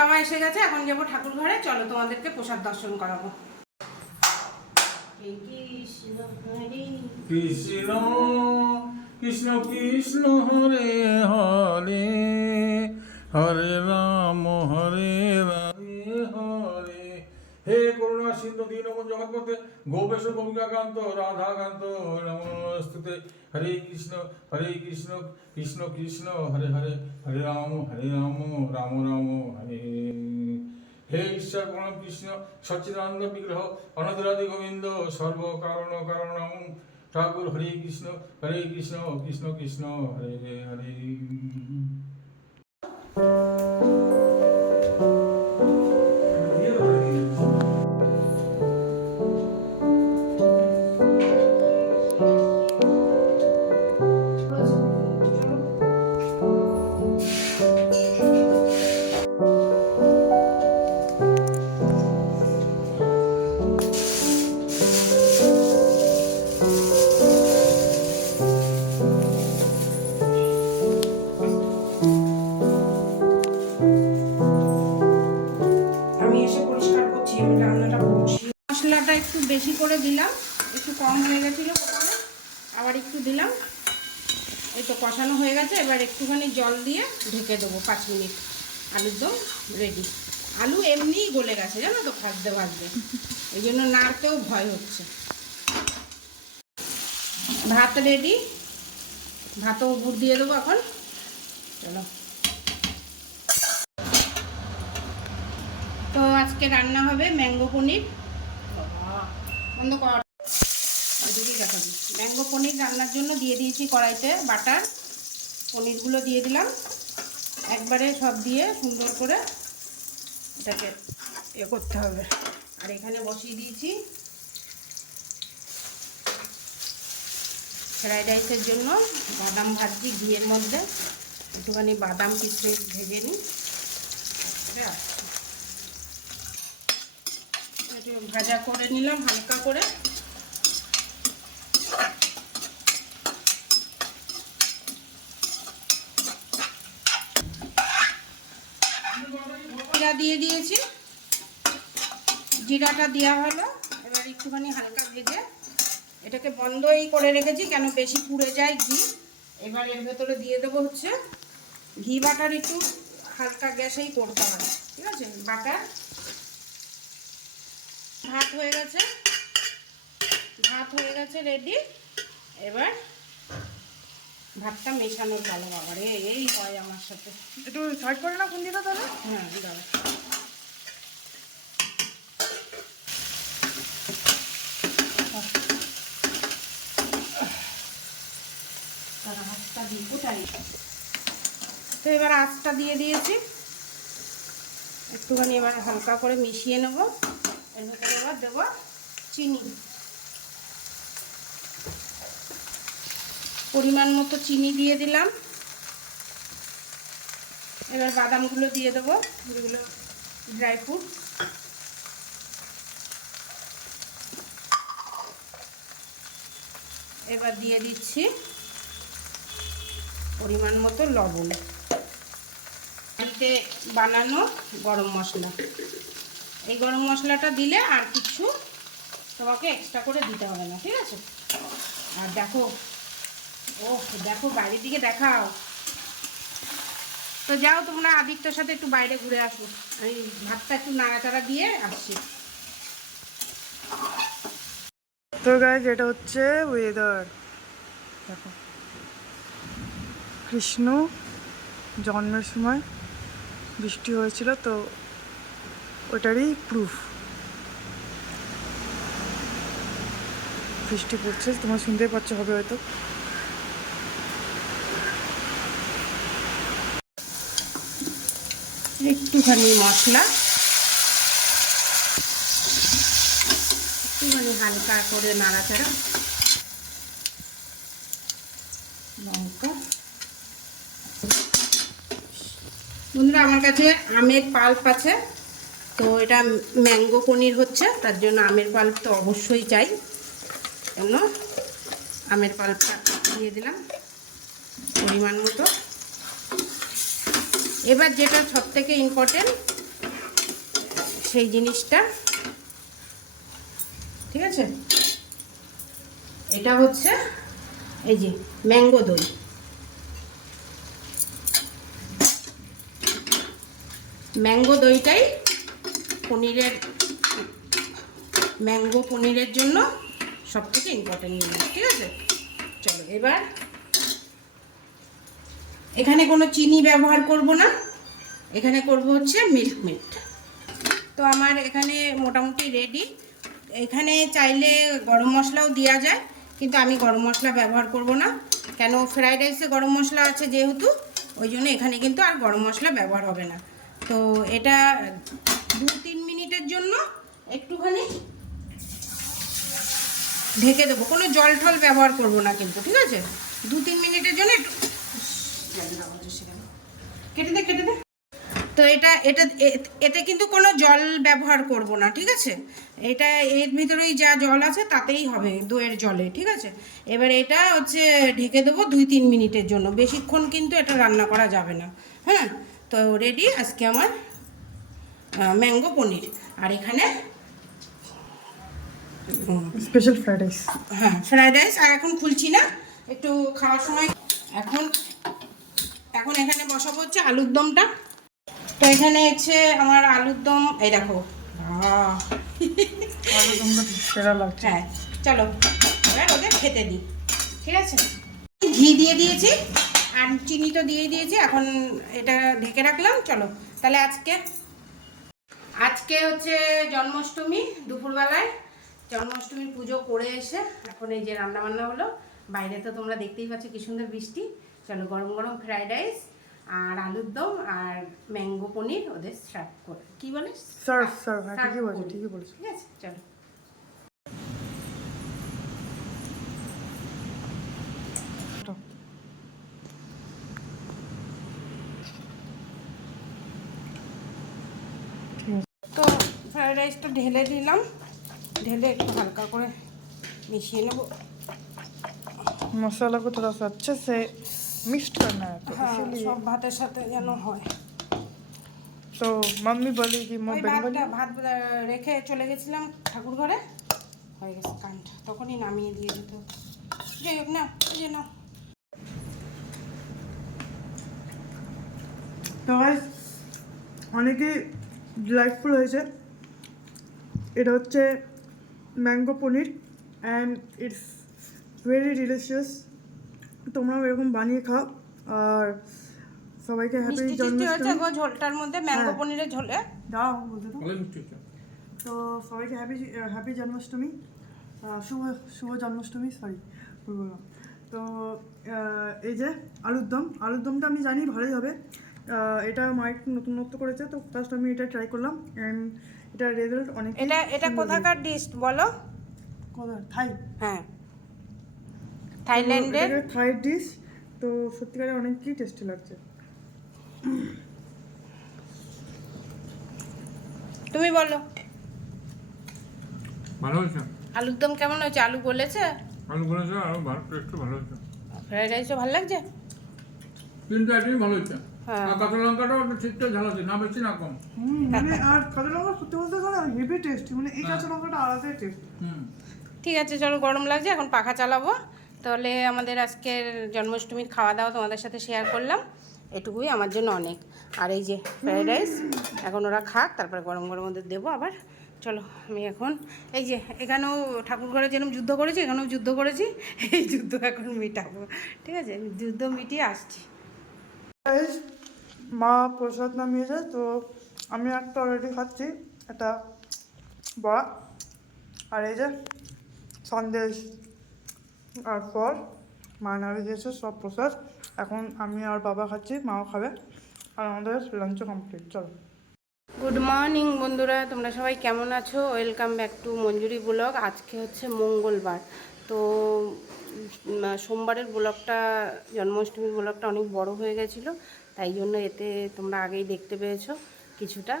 বাবা এসে গেছে, এখন যাব ঠাকুর ঘরে। চলো তোমাদেরকে প্রসাদ দর্শন করাবো। কৃষ্ণ কৃষ্ণ কৃষ্ণ হরে হরে হরে রাম, হরে রামে। করুণা সিন্ধু দীনবন জগৎপতে গোপেশ গোপিকাকান্ত রাধাকান্ত নমস্তুতে হরে কৃষ্ণ হরে কৃষ্ণ কৃষ্ণ কৃষ্ণ, হরে হরে হরে রাম হরে রাম রাম রাম, হরে। হে ঈশ্বর প্রণব কৃষ্ণ, সচ্চিদানন্দ বিগ্রহ, অনদরাদি গোবিন্দ সর্ব কারণ কারণম ঠাকুর হরে কৃষ্ণ হরে কৃষ্ণ কৃষ্ণ কৃষ্ণ, হরে হরে। একটুখানি জল দিয়ে ঢেকে দেবো পাঁচ মিনিট। আলুর দম রেডি আলু এমনিই গলে গেছে, জানো তো, ভাজতে ভাজতে। এই জন্য নাড়তেও ভয় হচ্ছে। ভাত রেডি ভাতও উপর দিয়ে দেবো এখন। চলো। তো আজকে রান্না হবে ম্যাঙ্গো পনির। বন্ধ কর। ম্যাঙ্গো পনির রান্নার জন্য দিয়ে দিয়েছি কড়াইতে বাটার। পনিরগুলো দিয়ে দিলাম। একবারে সব দিয়ে সুন্দর করে এটাকে এ করতে হবে। আর এখানে বসিয়ে দিয়েছি ফ্রাইড রাইসের জন্য বাদাম ভাজছি ঘিয়ের মধ্যে। একটুখানি বাদাম পিছড়ে ভেজে নিই। ভাজা করে নিলাম, হালকা করে। জিরা দিয়ে দিয়েছি। জিরাটা দেওয়া হলো। এবার একটুখানি হালকা ভেজে এটাকে বন্ধই করে রেখেছি কেন বেশি পুড়ে যায় ঘি। এবার এর ভেতরে দিয়ে দেবো হচ্ছে ঘি বাটার, একটু হালকা গ্যাসেই করতে হবে ঠিক আছে? বাটার। ভাত হয়ে গেছে। ভাত হয়ে গেছে রেডি ভাতটা মেশানোর ভালো বাবা রে এই হয় আমার সাথে। একটু সাইড করে না কোন দিকে তাহলে। হ্যাঁ কোথায়? তো এবার আঁচটা দিয়ে দিয়েছি। একটুখানি এবার হালকা করে মিশিয়ে নেব। এর ভেতরে এবার দেবো চিনি। পরিমাণ মতো চিনি দিয়ে দিলাম। এবার বাদামগুলো দিয়ে দেবো, যেগুলো ড্রাই ফ্রুট এবার দিয়ে দিচ্ছি পরিমাণ মতো লবণ। বাড়িতে বানানো গরম মশলা। এই গরম মশলাটা দিলে আর কিছু তোমাকে এক্সট্রা করে দিতে হবে না, ঠিক আছে? আর দেখো ও দেখো, বাইরের দিকে দেখাও। তো যাও, তোমরা আদিত্যর সাথে একটু বাইরে ঘুরে আসো। আমি ভাতটা একটু নাড়াচাড়া দিয়ে আসছি। তো গাইজ এটা হচ্ছে ওয়েদার দেখো। কৃষ্ণ জন্মের সময় বৃষ্টি হয়েছিল, তো ওটারই প্রুফ বৃষ্টি পড়ছে, তোমার শুনতে পাচ্ছ, হবে হয়তো। একটুখানি মশলা। একটুখানি হালকা করে নাড়াচাড়া। লঙ্কা। বন্ধুরা, আমার কাছে আমের পাল্প আছে। তো এটা ম্যাঙ্গো পনির হচ্ছে, তার জন্য আমের পাল্প তো অবশ্যই চাই। আমের পাল্পটা দিয়ে দিলাম, পরিমাণ মতো। এবার যেটা সব থেকে ইম্পর্টেন্ট সেই জিনিসটা। ঠিক আছে? এটা হচ্ছে এই যে ম্যাঙ্গো দই। ম্যাঙ্গো দইটাই পনিরের ম্যাঙ্গো পনিরের জন্য সব থেকে ইম্পর্টেন্ট জিনিস ঠিক আছে? চলো, এবার এখানে কোনো চিনি ব্যবহার করব না। এখানে করব হচ্ছে মিল্ক মিট। তো আমার এখানে মোটামুটি রেডি এখানে চাইলে গরম মশলাও দেওয়া যায়, কিন্তু আমি গরম মশলা ব্যবহার করব না। কেন ফ্রাইড রাইসে গরম মশলা আছে যেহেতু, ওই জন্য এখানে কিন্তু আর গরম মশলা ব্যবহার হবে না। তো এটা দু তিন মিনিটের জন্য একটুখানি ঢেকে দেবো। কোনো জল টল ব্যবহার করব না কিন্তু, ঠিক আছে? দু তিন মিনিটের জন্য একটু কেটে দে কেটে দে। তো এটা এটা এ- এতে কিন্তু কোনো জল ব্যবহার করব না ঠিক আছে? এটা এর ভিতরেই যা জল আছে তাতেই হবে দইয়ের জলে ঠিক আছে? এবার এটা হচ্ছে ঢেকে দেবো দুই তিন মিনিটের জন্য। বেশিক্ষণ কিন্তু এটা রান্না করা যাবে না হ্যাঁ? তো রেডি আজকে আমার ম্যাঙ্গো পনির। আর এখানে স্পেশাল ফ্রাইড রাইস হ্যাঁ ফ্রাইড রাইস আর এখন খুলছি না একটু খাওয়ার সময়। এখন এখন এখানে বসাবো হচ্ছে আলুর দমটা। তো এখানে হচ্ছে আমার আলুর দম এই দেখো। আহ, সেরা লাগছে। হ্যাঁ চলো এবার ওদের খেতে দিই ঠিক আছে? ঘি দিয়ে দিয়েছি আর চিনি তো দিয়ে দিয়েছি এখন এটা ঢেকে রাখলাম চলো। তাহলে আজকে আজকে হচ্ছে জন্মাষ্টমী দুপুরবেলায়। জন্মাষ্টমীর পুজো করে এসে এখন এই যে রান্না বান্না হলো বাইরে তো তোমরা দেখতেই পাচ্ছ কি সুন্দর বৃষ্টি। চলো গরম গরম ফ্রাইড রাইস আর আলুর দম আর ম্যাঙ্গো পনির ওদের সার্ভ করে কি বলিস সার্ভ সার্ভ হ্যাঁ ঠিকই Serve বলছো করি। ঠিকই বলছো ঠিক আছে চলো ঠিক আছে তো ফ্রাইড রাইসটা ঢেলে দিলাম ঢেলে একটু হালকা করে মিশিয়ে নেবো मसाला को थोड़ा सा अच्छे से মিষ্টি না হ্যাঁ, সব ভাতের সাথে যেন হয়। তো মাম্মি বলে কি বেঙ্গলি ভাত রেখে চলে গেছিলাম ঠাকুর ঘরে। হয়ে গেছে কাণ্ড তখনই নামিয়ে দিয়ে যেত। যাই না যে না তো অনেকেই ডিলাইটফুল হয়েছে। এটা হচ্ছে mango paneer and it's very delicious তোমরাও এরকম বানিয়ে খাও। আর সবাইকে হ্যাপি মিষ্টি টিষ্টি হয়েছে জন্মাষ্টমী গো ঝোলটার মধ্যে ম্যাঙ্গো হ্যাঁ। পনিরের ঝোলে। দাও বলতে তো তো সবাইকে হ্যাপি হ্যাপি জন্মাষ্টমী। শুভ শুভ জন্মাষ্টমী সরি ভুল বললাম। তো এই যে আলুর দম আলুর দমটা আমি জানি ভালোই হবে। এটা মা একটু নতুনত্ব করেছে তো ফার্স্ট আমি এটা ট্রাই করলাম। অ্যান্ড এটা রেজাল্ট অনেক এটা এটা কোথাকার ডিশ বলো? কোথায়? থাই। হ্যাঁ। থাইল্যান্ডের থাই ডিশ তো সত্যিকারে অনেকই টেস্টি লাগছে। তুমি বলো। ভালো হয়েছে? আলুর দম কেমন হয়েছে? আলু বলেছে আলু বলেছে আরও ভালো টেস্ট ভালো হয়েছে। ফ্রাইড রাইসও ভালো লাগছে? তিনটা আইটেমই ভালো হয়েছে। হ্যাঁ। আর কাঁচা লঙ্কাটাও একটু ঠিকঠাক ঝাল আছে না বেশি না কম। হুম, মানে আর কাঁচা লঙ্কা সত্যি বলতে গেলে হেভি টেস্টি মানে এই কাঁচা লঙ্কাটা আলাদাই টেস্ট হুম। ঠিক আছে চলো গরম লাগছে এখন পাখা চালাবো। তাহলে আমাদের আজকের জন্মাষ্টমীর খাওয়া দাওয়া তোমাদের সাথে শেয়ার করলাম। এটুকুই আমার জন্য অনেক। আর এই যে ফ্রাইড রাইস এখন ওরা খাক, তারপরে গরম গরম ওদের দেবো আবার। চলো, আমি এখন, এই যে, এখানেও ঠাকুর ঘরে যেরকম যুদ্ধ করেছি, এখানেও যুদ্ধ করেছি, এই যুদ্ধ এখন মিটাবো। ঠিক আছে? যুদ্ধ মিটিয়ে আসছি। মা প্রসাদ নামিয়েছে, তো আমি একটা অলরেডি খাচ্ছি এটা বড়া। আর এই যে, সন্দেশ। আর ফল মা নামিয়ে দিয়েছে সব প্রসাদ এখন আমি আর বাবা খাচ্ছি, মাও খাবে। আর আমাদের লাঞ্চও কমপ্লিট চলো। গুড মর্নিং বন্ধুরা। তোমরা সবাই কেমন আছো? Welcome back to Manjuri blog. আজকে হচ্ছে মঙ্গলবার। তো সোমবারের ব্লগটা, জন্মাষ্টমীর ব্লগটা অনেক বড় হয়ে গেছিল। তাই জন্য এতে তোমরা আগেই দেখতে পেয়েছ কিছুটা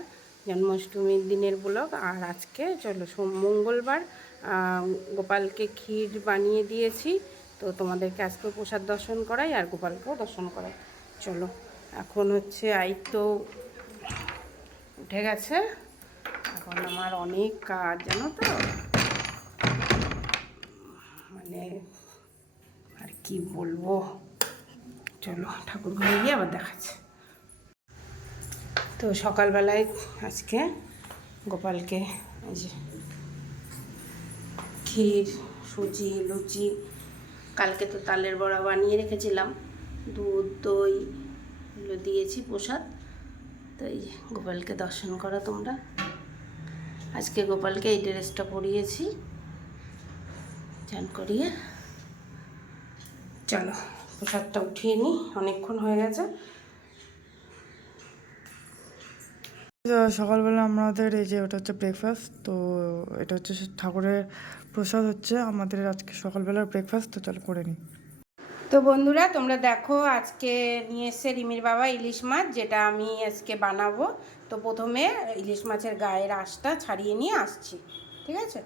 জন্মাষ্টমীর দিনের ব্লগ। আর আজকে, চলো মঙ্গলবার। গোপালকে ক্ষীর বানিয়ে দিয়েছি। তো তোমাদেরকে আজকে প্রসাদ দর্শন করাই আর গোপালকেও দর্শন করাই। চলো, এখন হচ্ছে আই উঠে গেছে। এখন আমার অনেক কাজ, জানো তো? মানে আর কি বলব? চলো, ঠাকুর ঘরে গিয়ে আবার দেখাচ্ছে। তো সকালবেলায় আজকে গোপালকে এই যে ক্ষীর, সুজি, লুচি। কালকে তো তালের বড়া বানিয়ে রেখেছিলাম। দুধ, দই এগুলো দিয়েছি প্রসাদ। তো এই গোপালকে দর্শন করো তোমরা। আজকে গোপালকে এই ড্রেসটা পরিয়েছি। চান করিয়ে চলো প্রসাদটা উঠিয়ে নিই। অনেকক্ষণ হয়ে গেছে। তো সকালবেলা আমাদের এই যে ওটা হচ্ছে ব্রেকফাস্ট তো এটা হচ্ছে ঠাকুরের প্রসাদ হচ্ছে আমাদের আজকে সকালবেলার ব্রেকফাস্ট তো চলো করে নিই তো বন্ধুরা, তোমরা দেখো আজকে নিয়ে এসছে রিমির বাবা ইলিশ মাছ, যেটা আমি আজকে বানাবো। তো প্রথমে ইলিশ মাছের গায়ের আঁশটা ছাড়িয়ে নিয়ে আসছি, ঠিক আছে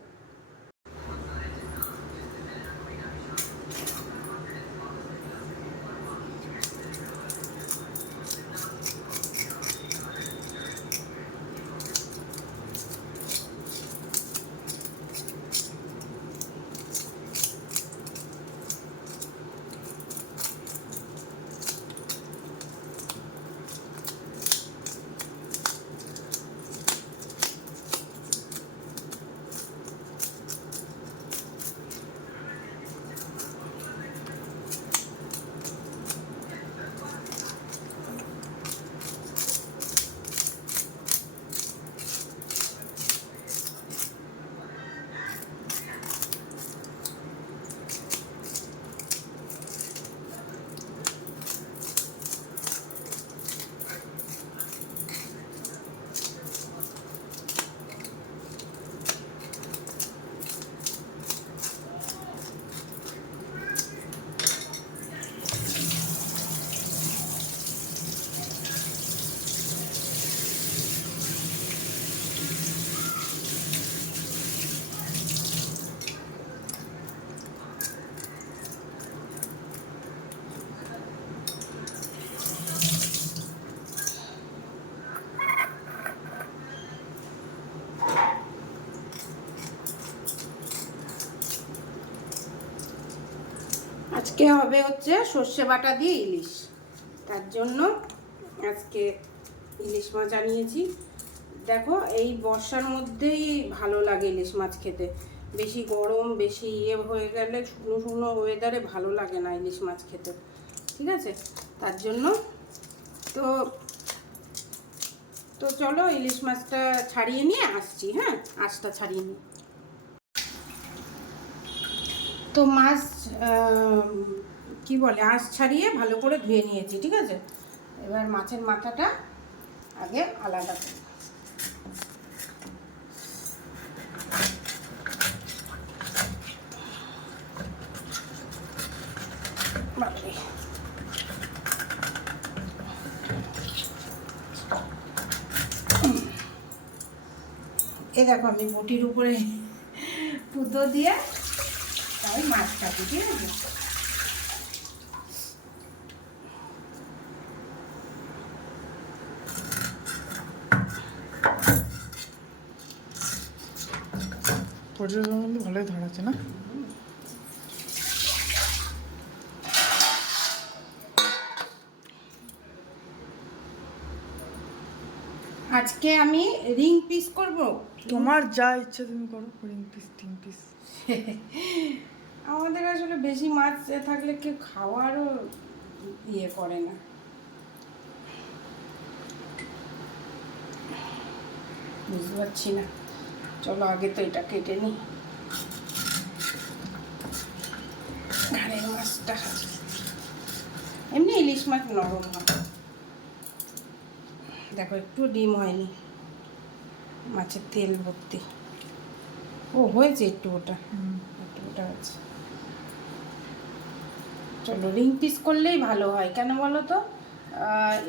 আজকে হবে হচ্ছে সর্ষে বাটা দিয়ে ইলিশ। তার জন্য আজকে ইলিশ মাছ আনিয়েছি। দেখো, এই বর্ষার মধ্যেই ভালো লাগে ইলিশ মাছ খেতে। বেশি গরম, বেশি ইয়ে হয়ে গেলে শুকনো শুকনো ওয়েদারে ভালো লাগে না ইলিশ মাছ খেতে। ঠিক আছে? তার জন্য তো তো চলো ইলিশ মাছটা ছাড়িয়ে নিয়ে আসছি হ্যাঁ? আঁচটা ছাড়িয়ে নিই। তো মাছ কি বলে, আঁশ ছাড়িয়ে ভালো করে ধুয়ে নিয়েছি, ঠিক আছে? এবার মাছের মাথাটা আগে আলাদা বাবারে। এ দেখো, আমি বটির উপরে পুতো দিয়ে তাই মাছ কাটি ঠিক আছে? কিন্তু ভালোই ধরাচ্ছে না? আজকে আমি রিং পিস করব। তোমার যা ইচ্ছে তুমি করো রিং পিস টিং পিস আমাদের আসলে বেশি মাছ থাকলে কেউ খাওয়ারও ইয়ে করে না। বুঝতে পারছি না। চলো আগে তো এটা কেটে নিই। মাছটা এমনি ইলিশ মাছ নরম হয়। দেখো একটু ডিম হয়নি। মাছের তেল ভর্তি। ও হয়েছে একটু ওটা। একটু ওটা আছে চলো রিং পিস করলেই ভালো হয়। কেন বলো তো?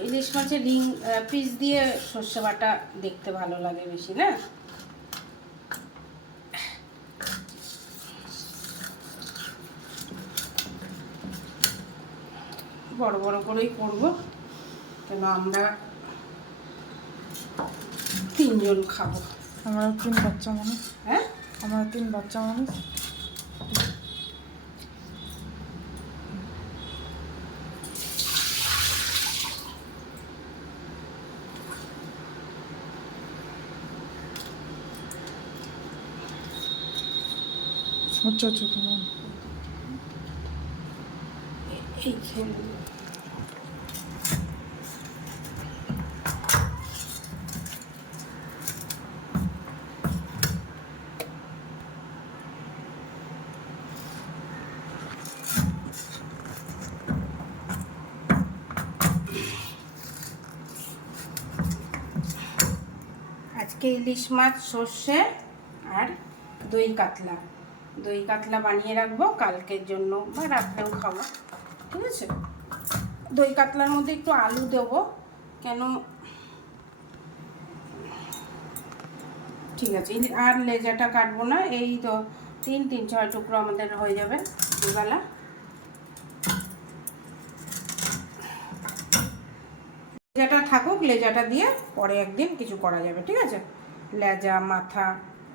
ইলিশ মাছের রিং পিস দিয়ে সর্ষে বাটা দেখতে ভালো লাগে বেশি না? বড় বড় করেই করব। কেন আমরা তিনজন খাব। আমার তিন বাচ্চা মানুষ। হ্যাঁ? আমার তিন বাচ্চা মানুষ। আচ্ছা আচ্ছা তোমার এই খেয়ে আজকে ইলিশ মাছ, সর্ষে আর দই কাতলা। দই কাতলা বানিয়ে রাখব কালকের জন্য বা রাত্রেও খাব, ঠিক আছে? দই কাতলার মধ্যে একটু আলু দেবো, কেন ঠিক আছে আর লেজাটা কাটবো না, এই তো তিন তিন, ছয় টুকরো আমাদের হয়ে যাবে দুবেলা। লেজাটা থাকুক, লেজাটা দিয়ে পরে একদিন কিছু করা যাবে, ঠিক আছে? লেজা, মাথা,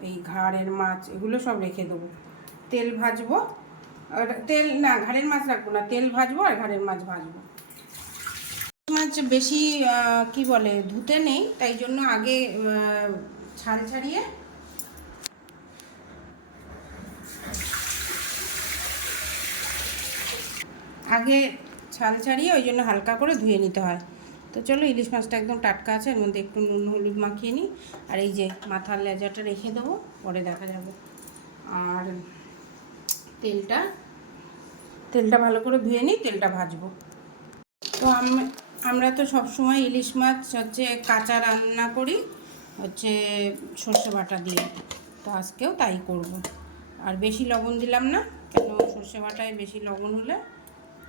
এই ঘাড়ের মাছ, এগুলো সব রেখে দেবো। তেল ভাজবো, আর তেল না, ঘাড়ের মাছ রাখব না, তেল ভাজবো আর ঘাড়ের মাছ ভাজবো। মাছ বেশি কি বলে, ধুতে নেই, তাই জন্য আগে ছাল ছাড়িয়ে আগে ছাল ছাড়িয়ে ওই জন্য হালকা করে ধুয়ে নিতে হয়। তো চলো ইলিশ মাছটা একদম টাটকা আছে, এর মধ্যে একটু নুন, হলুদ মাখিয়ে নিই। আর এই যে মাথার লেজাটা রেখে দেবো, পরে দেখা যাবে। আর তেলটা তেলটা ভালো করে ধুয়ে নিই, তেলটা ভাজবো। তো আম- আমরা তো সব সময় ইলিশ মাছ হচ্ছে কাঁচা রান্না করি, হচ্ছে সর্ষে বাটা দিয়ে। তো আজকেও তাই করব। আর বেশি লবণ দিলাম না, কেন সর্ষে বাটায় বেশি লবণ হলে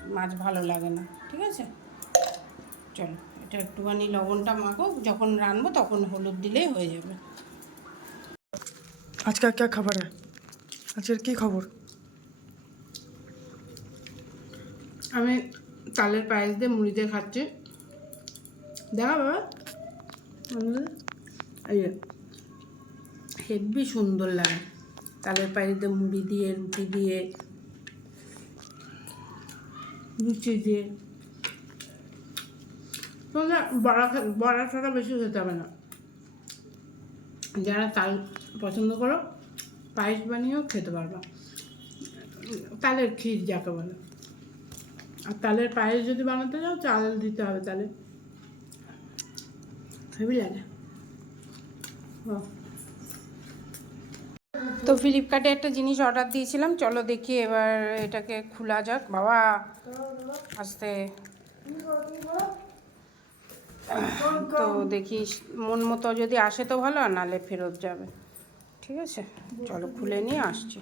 মাছ ভালো লাগে না, ঠিক আছে? চলো। একটুখানি লবণটা মাখো যখন রানবো তখন হলুদ দিলেই হয়ে যাবে। আজকে কে খবর है আজকের কি খবর? আমি তালের পায়েস দিয়ে মুড়ি দিয়ে খাচ্ছি। দেখা বাবা। এই হেভি সুন্দর লাগে। তালের পায়েস দিয়ে মুড়ি দিয়ে রুটি দিয়ে লুচি দিয়ে। তোমরা বড়া বড়া ছাড়া বেশি খেতে হবে না। যারা তাল পছন্দ করো, পায়েস বানিয়েও খেতে পারবা। তালের ক্ষীর যাকে বলে। আর তালের পায়েস যদি বানাতে যাও চাল দিতে হবে তাহলে হেবি লাগে। ও। তো ফ্লিপকার্টে একটা জিনিস অর্ডার দিয়েছিলাম। চলো দেখি এবার এটাকে খোলা যাক। বাবা, আস্তে। তো দেখি মন মতো যদি আসে তো ভালো আর নাহলে ফেরত যাবে। ঠিক আছে? চলো খুলে নিয়ে আসছি।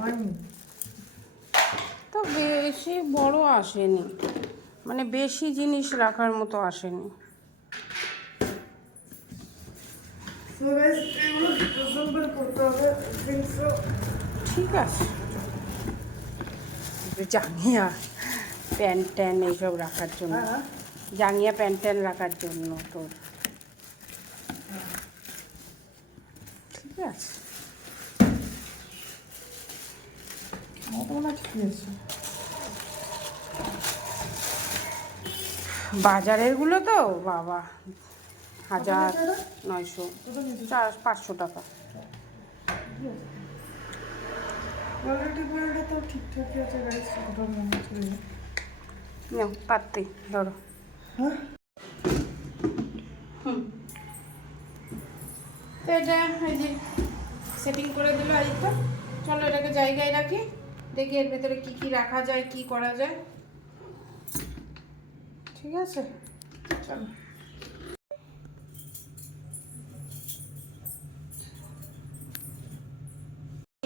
হয়নি। তো বেশি বড় আসেনি। মানে বেশি জিনিস রাখার মতো আসেনি। এগুলো করতে হবে ঠিক আছে জাঙ্গিয়া প্যান্ট ট্যান এইসব রাখার জন্য। হ্যাঁ জাঙ্গিয়া প্যান্ট ট্যান রাখার জন্য তোর। ঠিক আছে। আছে? বাজারেরগুলো তো? বাবা। হাজার নয়শো চার পাঁচশো টাকা। কোয়ালিটি কোয়ালিটি তো ঠিকঠাকই আছে গাইস ওটা হচ্ছে নাও পাত্তি ধরো। হ্যাঁ? তো এটা এই যে সেটিং করে দিল তো চলো এটাকে জায়গায় রাখি। দেখি এর ভেতরে কি কি রাখা যায় কি করা যায়। ঠিক আছে? চলো।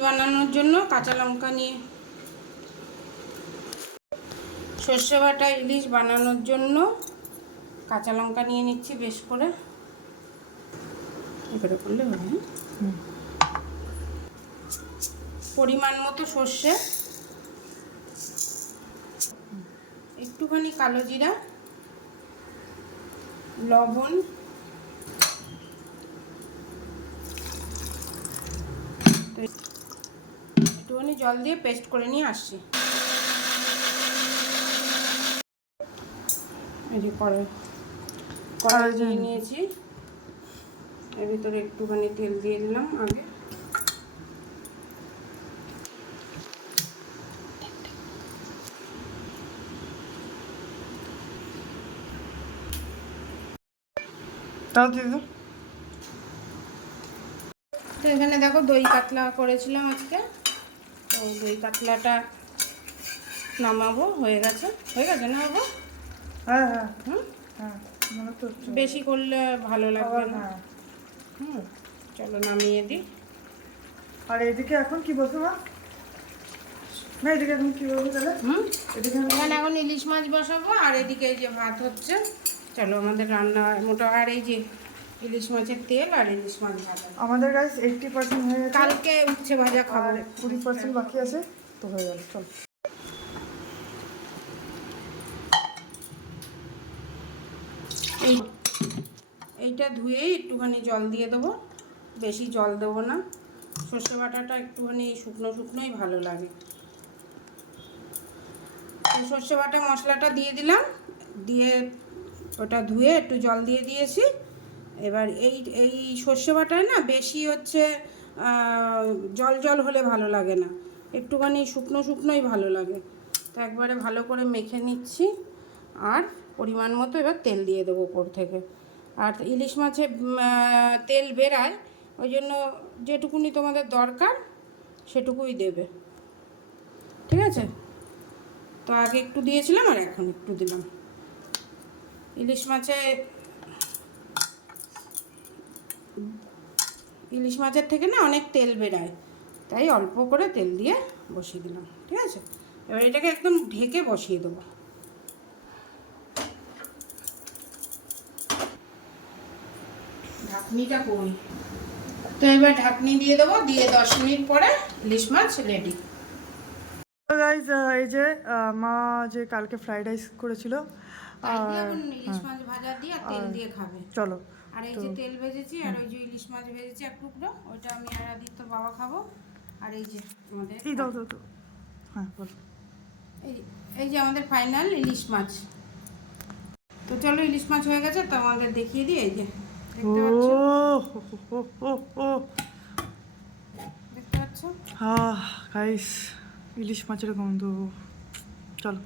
বানানোর জন্য কাঁচা লঙ্কা নিয়ে। সর্ষে বাটা ইলিশ বানানোর জন্য কাঁচা লঙ্কা নিয়ে নিচ্ছি বেশ করে। এবারে করলে হবে হ্যাঁ? পরিমাণ মতো সর্ষে। একটুখানি কালো জিরা লবণ তো একটুখানি জল দিয়ে পেস্ট করে নিয়ে আসছি। যে কড়াই কড়াই দিয়ে নিয়েছি। এর ভিতরে একটুখানি তেল দিয়ে দিলাম আগে। তাও দিয়ে দাও। তো এখানে দেখো দই কাতলা করেছিলাম আজকে। তো দই কাতলাটা নামাবো হয়ে গেছে। হয়ে গেছে না বাবু? হ্যাঁ হ্যাঁ। হুম? হ্যাঁ বেশি করলে ভালো লাগবে না। হ্যাঁ। হুম চলো নামিয়ে দিই। আর এদিকে এখন কি বলছো মা? না এদিকে এখন কি বলব তাহলে? হুম? এদিকে এখানে এখন ইলিশ মাছ বসাবো আর এদিকে এই যে ভাত হচ্ছে। চলো আমাদের রান্না মোটা আর এই যে ইলিশ মাছের তেল আর ইলিশ মাছ ভাজা। আমাদের গাছ এইটটি পার্সেন্ট হয়ে কালকে উচ্ছে ভাজা খাব। আর কুড়ি পার্সেন্ট বাকি আছে। তো হয়ে গেল চল। এই এইটা ধুয়ে একটুখানি জল দিয়ে দেবো। বেশি জল দেবো না। সর্ষে বাটাটা একটুখানি শুকনো শুকনোই ভালো লাগে। সর্ষে বাটা মশলাটা দিয়ে দিলাম। দিয়ে ওটা ধুয়ে একটু জল দিয়ে দিয়েছি। এবার এই এই সর্ষে বাটায় না বেশি হচ্ছে জল জল হলে ভালো লাগে না। একটুখানি শুকনো, শুকনোই ভালো লাগে। তো একবারে ভালো করে মেখে নিচ্ছি। আর পরিমাণ মতো এবার তেল দিয়ে দেবো উপর থেকে। আর ইলিশ মাছে তেল বেরায়, ওই জন্য যেটুকুনি তোমাদের দরকার, সেটুকুই দেবে। ঠিক আছে? তো আগে একটু দিয়েছিলাম আর এখন একটু দিলাম। ইলিশ মাছে ইলিশ মাছের থেকে না অনেক তেল বেরায়। তাই অল্প করে তেল দিয়ে বসিয়ে দিলাম ঠিক আছে? এবার এটাকে একদম ঢেকে বসিয়ে দেবো। ঢাকনিটা কই তো এবার ঢাকনি দিয়ে দেবো দিয়ে দশ মিনিট পরে ইলিশ মাছ রেডি গাইজ এই যে মা যে কালকে ফ্রাইড রাইস করেছিল আর ইলিশ মাছ ভাজা দিয়ে আর তেল দিয়ে খাবে। চলো। আর এই যে তেল ভেজেছি আর ওই যে ইলিশ মাছ ভেজেছি এক টুকরো ওইটা আমি আর আদিত্য বাবা খাব। আর এই যে আমাদের এই দাও দাও দাও। হ্যাঁ বলো। এই এই যে আমাদের ফাইনাল ইলিশ মাছ। তো চলো ইলিশ মাছ হয়ে গেছে তো আমাদের দেখিয়ে দিই এই যে দেখতে পাচ্ছ। দেখতে পাচ্ছ? আহ গাইস ইলিশ মাছের গন্ধ। চলো।